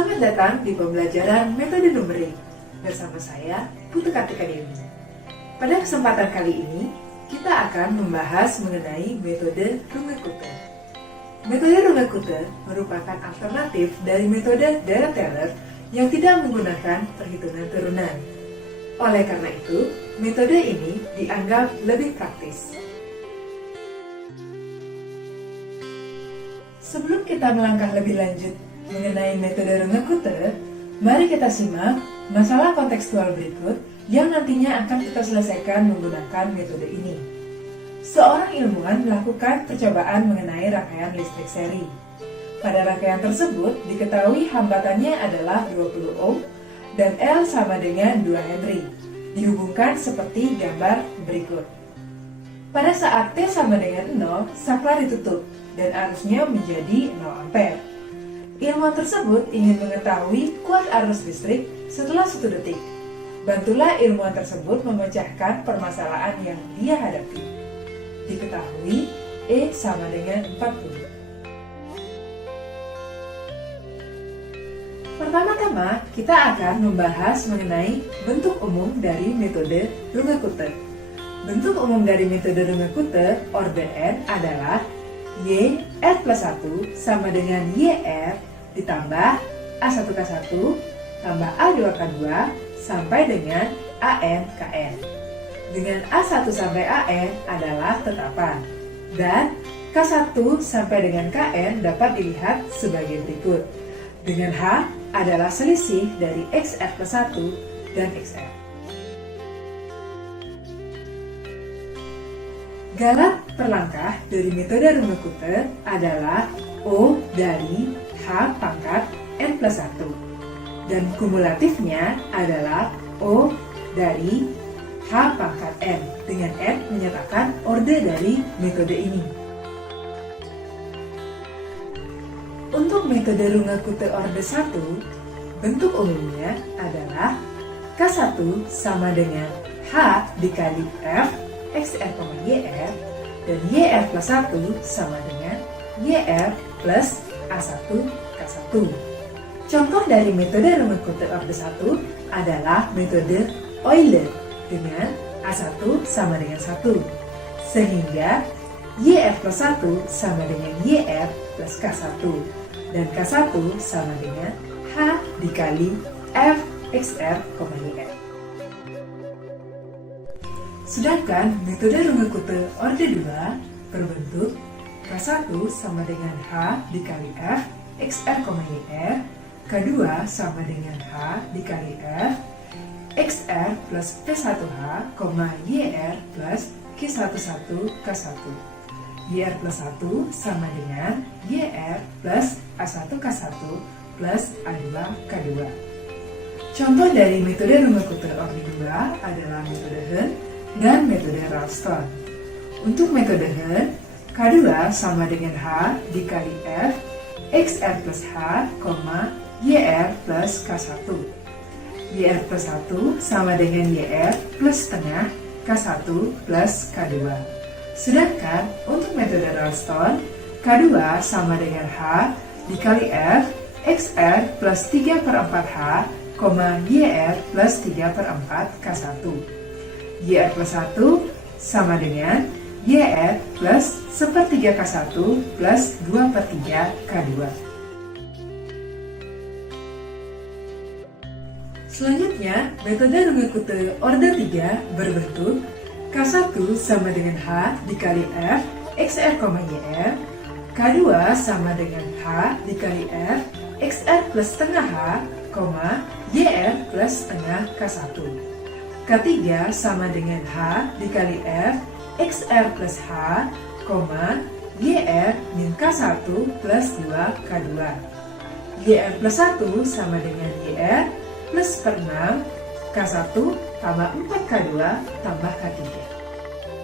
Selamat datang di pembelajaran metode numerik bersama saya, Putu Kartika Dewi. Pada kesempatan kali ini, kita akan membahas mengenai metode Runge-Kutta. Metode Runge-Kutta merupakan alternatif dari metode Dirac-Teller yang tidak menggunakan perhitungan turunan. Oleh karena itu, metode ini dianggap lebih praktis. Sebelum kita melangkah lebih lanjut mengenai metode Runge-Kutta, mari kita simak masalah kontekstual berikut yang nantinya akan kita selesaikan menggunakan metode ini. Seorang ilmuwan melakukan percobaan mengenai rangkaian listrik seri. Pada rangkaian tersebut diketahui hambatannya adalah 20 ohm dan L sama dengan 2 Henry. Dihubungkan seperti gambar berikut. Pada saat T sama dengan 0, saklar ditutup dan arusnya menjadi 0 ampere. Ilmuwan tersebut ingin mengetahui kuat arus listrik setelah 1 detik. Bantulah ilmuwan tersebut memecahkan permasalahan yang dia hadapi. Diketahui E sama dengan 40. Pertama-tama, kita akan membahas mengenai bentuk umum dari metode Runge-Kutta. Bentuk umum dari metode Runge-Kutta, orde N, adalah Y R plus 1 sama dengan YR ditambah A1K1 tambah A2K2 sampai dengan AN KN. Dengan A1 sampai AN adalah tetapan, dan K1 sampai dengan KN dapat dilihat sebagai berikut. Dengan H adalah selisih dari XR plus 1 dan XR. Galat perlangkah dari metode Runge-Kutta adalah O dari H pangkat N plus 1. Dan kumulatifnya adalah O dari H pangkat N, dengan N menyatakan orde dari metode ini. Untuk metode Runge-Kutta orde 1, bentuk umumnya adalah K1 sama dengan H dikali F XR, YR, dan YR plus 1 sama dengan YR plus A1 K1. Contoh dari metode Runge-Kutta orde 1 adalah metode Euler dengan A1 sama dengan 1, sehingga YR plus 1 sama dengan YR plus K1, dan K1 sama dengan H dikali F XR, YR. Sedangkan metode Runge-Kutta orde 2 berbentuk K1 sama dengan H dikali F XR, YR, K2 sama dengan H dikali F XR plus P1H, YR plus Q11 K1. YR plus 1 sama dengan YR plus A1 K1 plus A2 K2. Contoh dari metode Runge-Kutta orde 2 adalah metode Hahn dan metode Ralston. Untuk metode Hahn, K2 sama dengan H dikali F XR plus H, YR plus K1. YR plus 1 sama dengan YR plus setengah K1 plus K2. Sedangkan untuk metode Ralston, K2 sama dengan H dikali F XR plus 3/4H, YR plus 3/4 K1. YR plus 1 sama dengan YR plus 1/3 K1 plus 2/3 K2. Selanjutnya, metode Runge-Kutta orde 3 berbentuk K1 sama dengan H dikali F XR, YR, K2 sama dengan H dikali F XR plus setengah H, YR plus setengah K1. K3 sama dengan H dikali F XR plus H, YR min K1 plus 2 K2. YR plus 1 sama dengan YR plus 6 K1 tambah 4 K2 tambah K3.